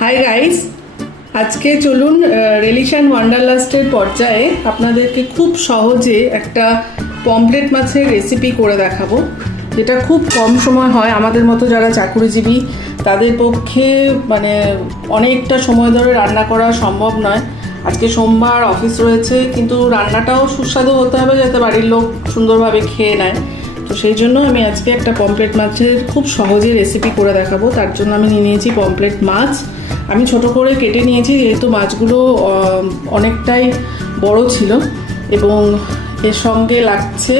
Hi guys, আজকে চলুন রেলিশন ওয়ান্ডারলাস্টের পর্যায়ে আপনাদেরকে খুব সহজে একটা পমফ্রেট মাছের রেসিপি করে দেখাবো, যেটা খুব কম সময় হয়। আমাদের মতো যারা চাকুরিজীবী তাদের পক্ষে অনেকটা সময় ধরে রান্না করা সম্ভব নয়। আজকে সোমবার, অফিস রয়েছে, কিন্তু রান্নাটাও সুস্বাদু হতে হবে যাতে বাড়ির লোক সুন্দরভাবে খেয়ে নেয়। তো সেই জন্য আমি আজকে একটা পমফ্রেট মাছের খুব সহজে রেসিপি করে দেখাবো। তার জন্য আমি নিয়ে নিয়েছি পমফ্রেট মাছ। আমি ছোট করে কেটে নিয়েছি, যেহেতু মাছগুলো অনেকটাই বড় ছিল। এবং এর সঙ্গে লাগছে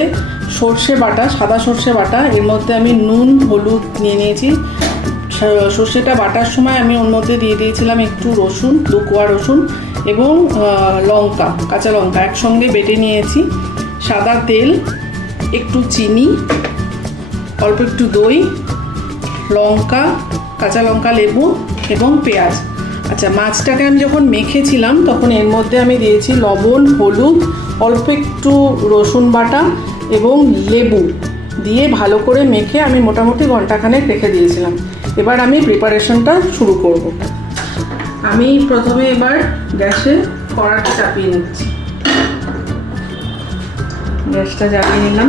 সর্ষে বাটা, সাদা সর্ষে বাটা। এর মধ্যে আমি নুন, হলুদ নিয়ে নিয়েছি। সর্ষেটা বাটার সময় আমি ওর মধ্যে দিয়ে দিয়েছিলাম একটু রসুন, 2 কোয়া রসুন এবং লঙ্কা, কাঁচা লঙ্কা একসঙ্গে বেটে নিয়েছি। সাদা তেল, একটু চিনি, অল্প একটু দই, লঙ্কা, কাঁচা লঙ্কা, লেবু এবং পেঁয়াজ। আচ্ছা, মাছটাকে আমি যখন মেখেছিলাম তখন এর মধ্যে আমি দিয়েছি লবণ, হলুদ, অল্প একটু রসুন বাটা এবং লেবু দিয়ে ভালো করে মেখে আমি মোটামুটি ঘন্টাখানেক রেখে দিয়েছিলাম। এবার আমি প্রিপারেশনটা শুরু করব। আমি প্রথমে এবার গ্যাসে কড়াটা চাপিয়ে নিচ্ছি। গ্যাসটা জ্বালিয়ে নিলাম।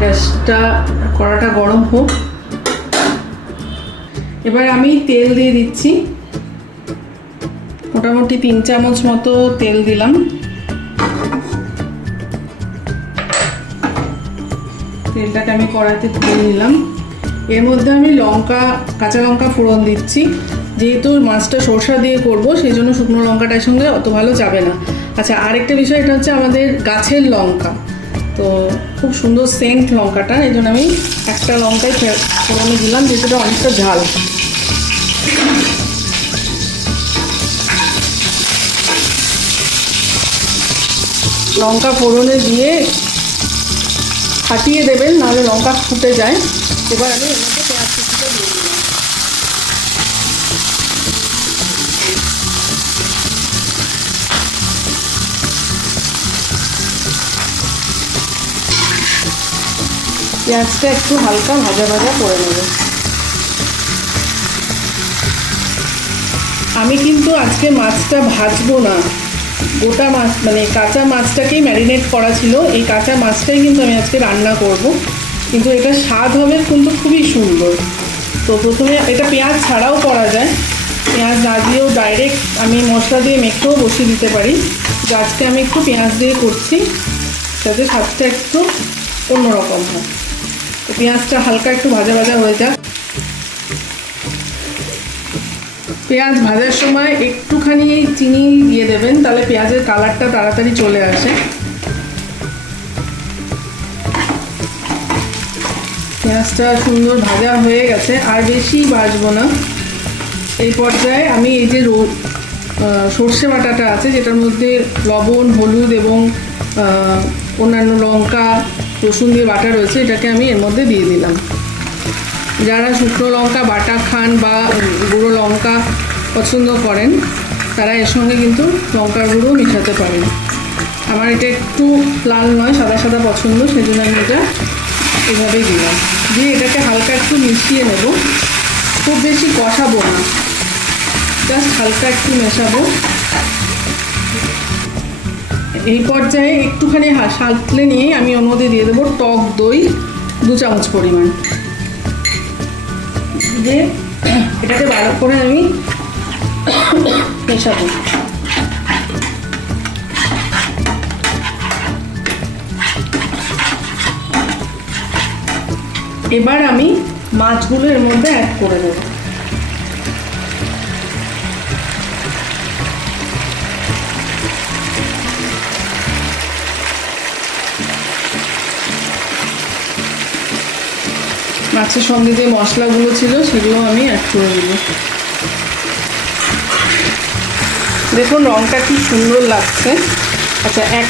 গ্যাসটা, কড়াটা গরম হোক। এবার আমি তেল দিয়ে দিচ্ছি, মোটামুটি 3 চামচ মতো তেল দিলাম। তেলটাকে আমি কড়াইতে তুলে নিলাম। এর মধ্যে আমি কাঁচা লঙ্কা ফোড়ন দিচ্ছি। যেহেতু মাছটা সরষা দিয়ে করব, সেই জন্য শুকনো লঙ্কাটার সঙ্গে অত ভালো যাবে না। আচ্ছা, আরেকটা বিষয়, এটা হচ্ছে আমাদের গাছের লঙ্কা, তো খুব সুন্দর সেন্ট লঙ্কাটা, এই জন্য আমি একটা লঙ্কাই ফোড়নে দিলাম, যেটা অনেকটা ঝাল। লঙ্কা ফোড়নে দিয়ে ফাটিয়ে দেবেন, নাহলে লঙ্কা ফুটে যায়। এবার আমি এর মধ্যে পেঁয়াজ কুচিটা দিয়ে দিলাম। পেঁয়াজটা একটু হালকা ভাজা ভাজা করে নেব। আমি কিন্তু আজকে মাছটা ভাজবো না, গোটা মাছ কাঁচা মাছটাকেই ম্যারিনেট করা ছিল। এই কাঁচা মাছটাই কিন্তু আমি আজকে রান্না করব, কিন্তু এটা স্বাদ হবে কিন্তু খুবই সুন্দর। তো প্রথমে এটা পেঁয়াজ ছাড়াও করা যায়, পেঁয়াজ না দিয়েও ডাইরেক্ট আমি মশলা দিয়ে মেখেও বসিয়ে দিতে পারি। আজকে আমি একটু পেঁয়াজ দিয়ে করছি, যাতে স্বাদটা একটু অন্যরকম হয়। তো পেঁয়াজটা হালকা একটু ভাজা ভাজা হয়ে যাক। পেঁয়াজ ভাজার সময় একটুখানি চিনি দিয়ে দেবেন, তাহলে পেঁয়াজের কালারটা তাড়াতাড়ি চলে আসে। পেঁয়াজটা সুন্দর ভাজা হয়ে গেছে, আর বেশি ভাজবো না। এই পর্যায়ে আমি এই যে সর্ষে বাটাটা আছে, যেটার মধ্যে লবণ, হলুদ এবং অন্যান্য লঙ্কা, রসুন দিয়ে বাটা রয়েছে, এটাকে আমি এর মধ্যে দিয়ে দিলাম। যারা শুকনো লঙ্কা বাটা খান বা গুঁড়ো লঙ্কা পছন্দ করেন, তারা এর সঙ্গে কিন্তু লঙ্কার গুঁড়ো মেশাতে পারেন। আমার এটা একটু লাল নয়, সাদা সাদা পছন্দ, সেই জন্য আমি এটা এভাবেই দিলাম। দিয়ে এটাকে হালকা একটু মিশিয়ে নেব, খুব বেশি কষাবো না, জাস্ট হালকা একটু মেশাবো। এই পর্যায়ে একটুখানি সাঁতলে নিয়ে আমি ওর মধ্যে দিয়ে দেবো টক দই 2 চামচ পরিমাণ। দিয়ে এটাকে ভালো করে আমি মেশাবো। এবার আমি মাছগুলো এর মধ্যে অ্যাড করে দেবো। মাছের সঙ্গে যে মশলাগুলো ছিল সেগুলো আমি অ্যাড করে দেব। দেখুন রঙটা কি সুন্দর লাগছে। আচ্ছা, এক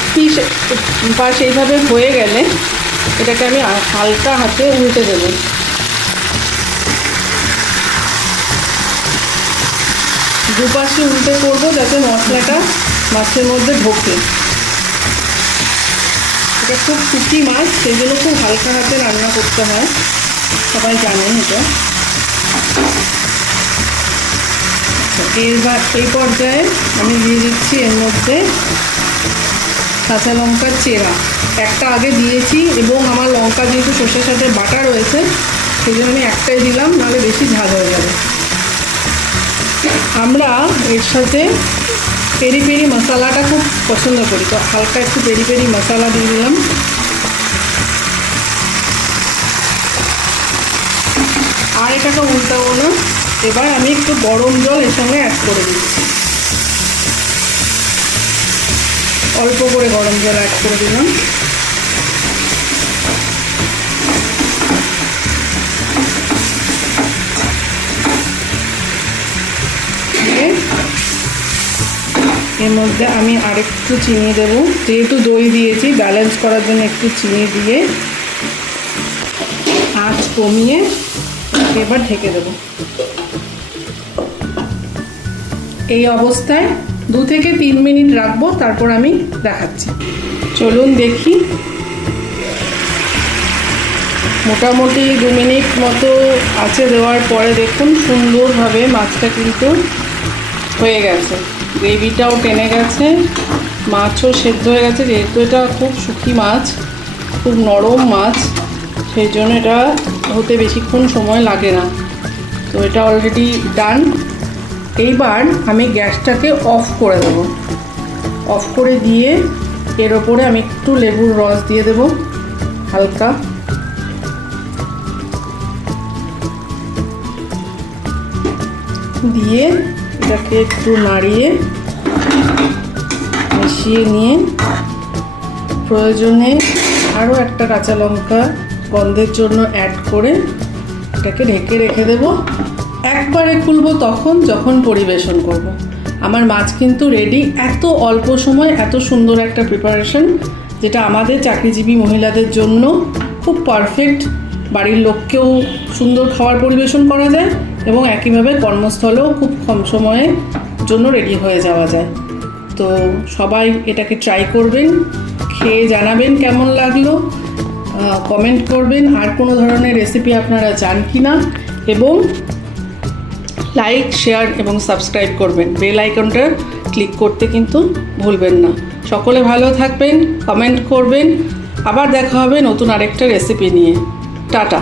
পাশ এইভাবে হয়ে গেলে এটাকে আমি হালকা হাতে উল্টে দেব। দুপাশে উল্টে করবো যাতে মশলাটা মাছের মধ্যে ঢোকে। এটা খুব শুকি মাছ, সেই জন্য খুব হালকা হাতে রান্না করতে হয়। সবাই জানেন এটা। এই পর্যায়ে আমি দিয়ে দিচ্ছি এর মধ্যে কাঁচা লঙ্কার চেরা। একটা আগে দিয়েছি এবং আমার লঙ্কা যেহেতু সর্ষের সাথে বাটা রয়েছে সেই জন্য আমি একটাই দিলাম, নাহলে বেশি ঝাল হয়ে যাবে। আমরা এর সাথে পেরি পেরি মশলাটা খুব পছন্দ করি, তো হালকা একটু পেরি পেরি মশলা দিয়ে দিলাম। আর এটাকে উল্টাবো না। এবার আমি একটু গরম জল এর সঙ্গে অ্যাড করে দিচ্ছি, অল্প করে গরম জল অ্যাড করে দিলাম। এর মধ্যে আমি আরেকটু চিনি দেবো, যেহেতু দই দিয়েছি ব্যালেন্স করার জন্য একটু চিনি দিয়ে আঁচ কমিয়ে এবার ঢেকে দেবো। এই অবস্থায় 2 থেকে 3 মিনিট রাখবো, তারপর আমি দেখাচ্ছি। চলুন দেখি। মোটামুটি 2 মিনিট মতো আঁচে দেওয়ার পরে দেখুন সুন্দরভাবে মাছটা কিন্তু হয়ে গেছে, গ্রেভিটাও টেনে গেছে, মাছও সেদ্ধ হয়ে গেছে। যেহেতু এটা খুব শুকি মাছ, খুব নরম মাছ, সেই জন্য এটা হতে বেশিক্ষণ সময় লাগে না। তো এটা অলরেডি ডান। এইবার আমি গ্যাসটাকে অফ করে দেবো। অফ করে দিয়ে এর ওপরে আমি একটু লেবুর রস দিয়ে দেবো হালকা। দিয়ে এটাকে একটু নাড়িয়ে মিশিয়ে নিয়ে প্রয়োজনে আরও একটা কাঁচা লঙ্কা গন্ধের জন্য অ্যাড করে এটাকে ঢেকে রেখে দেবো। একবারে খুলবো তখন যখন পরিবেশন করব। আমার মাছ কিন্তু রেডি। এত অল্প সময় এত সুন্দর একটা প্রিপারেশন, যেটা আমাদের চাকরিজীবী মহিলাদের জন্য খুব পারফেক্ট। বাড়ির লোককেও সুন্দর খাবার পরিবেশন করা যায় এবং একইভাবে কর্মস্থলেও খুব কম সময়ের জন্য রেডি হয়ে যাওয়া যায়। তো সবাই এটাকে ট্রাই করবেন, খেয়ে জানাবেন কেমন লাগলো, কমেন্ট করবেন আর কোনো ধরনের রেসিপি আপনারা চান কি না, এবং লাইক, শেয়ার এবং সাবস্ক্রাইব করবেন। বেল আইকনটা ক্লিক করতে কিন্তু ভুলবেন না। সকলে ভালো থাকবেন, কমেন্ট করবেন। আবার দেখা হবে নতুন আরেকটা রেসিপি নিয়ে। টাটা।